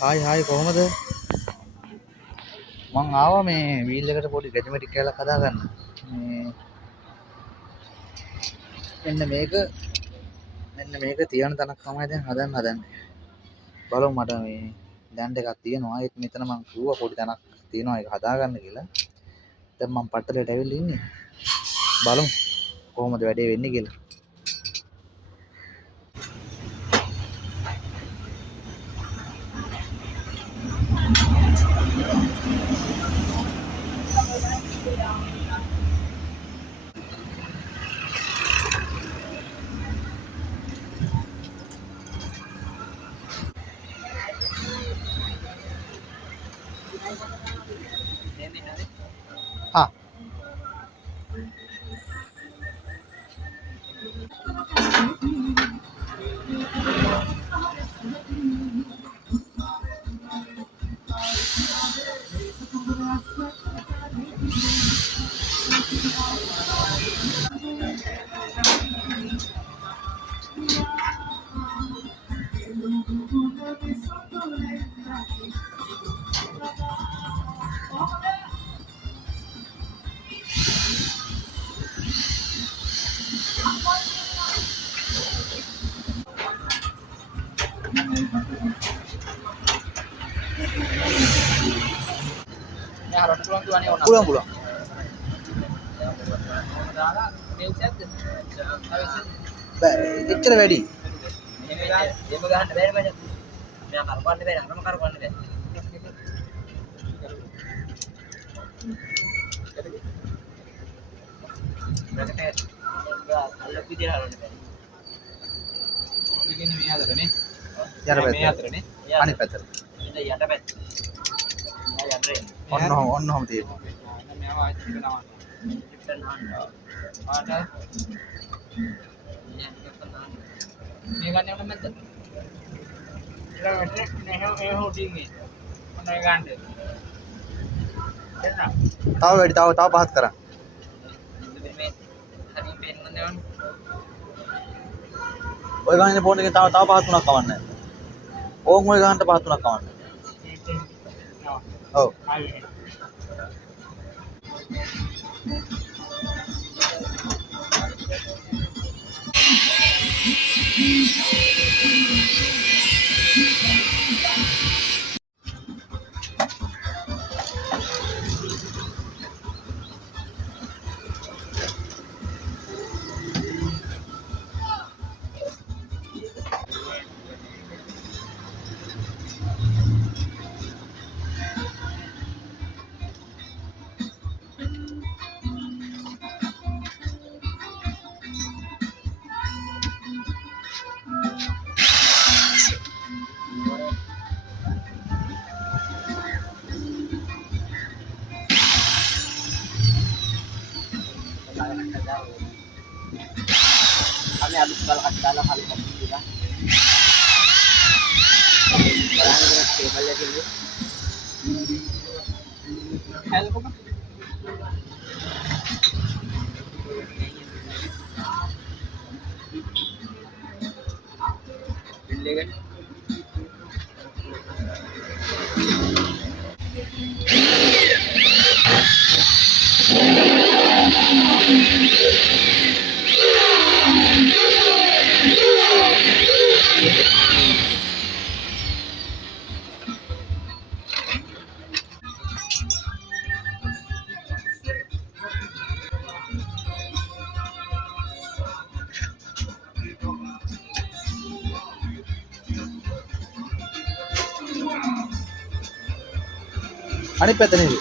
Hi hi කොහොමද? මං ආවා මේ වීල් එකට පොඩි කැඩිමැටි කැලක් හදාගන්න. මේ මෙන්න මේක තියන තැනක් තමයි දැන් හදන්නේ. බලමු මට මේ දැන් එකක් තියෙනවා. ඒත් මෙතන මං කිව්වා පොඩි තැනක් තියෙනවා ඒක හදාගන්න කියලා. දැන් මං පට්ටලයට ඇවිල්ලා ඉන්නේ. බලමු කොහොමද වැඩේ වෙන්නේ කියලා. හා පුළුවන්. බෑ එච්චර වැඩි. එහෙම ගහන්න බෑනේ මචං. මෙයා කරකවන්න බෑ නරම කරකවන්න බෑ. අල්ලපු විදියට හරවන්න බෑ. ඉතින් මේ අතරනේ. මේ අතරනේ. අනිත් පැත්තට. ඉතින් යට පැත්ත. මෙයා යට එන්නේ. ඔන්නෝම තියෙනවා. මෙයා වාචික නවන්න. ඉතින් නවන්න. ආට මේ ගන්න යන්න මැද්ද. ඊළඟට මේ හොටින් මේ. මොනවයි ගන්නද? එන්න. තව වැඩි තව පහත් කරා. මේ හරිය පෙන්නන්න ඕන. ඔය ගානේ ෆෝන් එකේ තව පහත් තුනක් කවන්නේ. ඕන් ඔය ගානට පහත් තුනක් කවන්නේ. ඔව්. Kami halus balak dalam hal ini juga. Barang dengan table dulu. Hello kok. Bille kan. අනිත් පැත්ත නේද?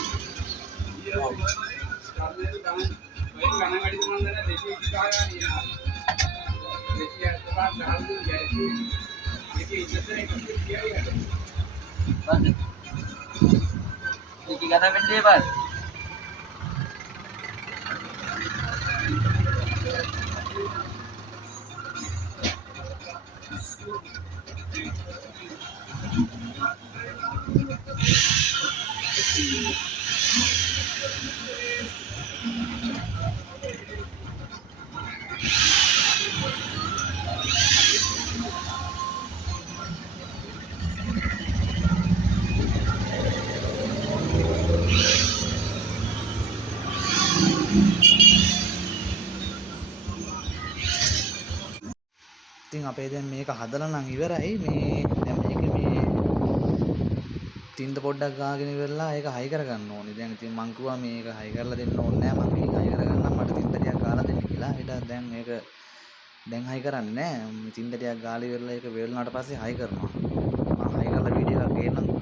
Ini kata benda apa? ඉතින් අපේ දැන් මේක හදලා නම් ඉවරයි. මේ දැන් මේ තින්ද පොඩ්ඩක් ගාගෙන ඉවරලා ඒක හයි කරගන්න ඕනේ. දැන් ඉතින් මං කිව්වා මේක හයි කරලා දෙන්න ඕනේ නෑ. මම මේක හයි කරගන්නම්. මට තින්ද ටිකක් ගාලා දෙන්න කියලා. ඊට දැන් මේක දැන් හයි කරන්නේ නෑ. තින්ද ටිකක් ගාලා ඉවරලා ඒක වේලුණාට පස්සේ හයි කරනවා. මම හයි කරලා වීඩියෝ එකක් ගේන්නම්.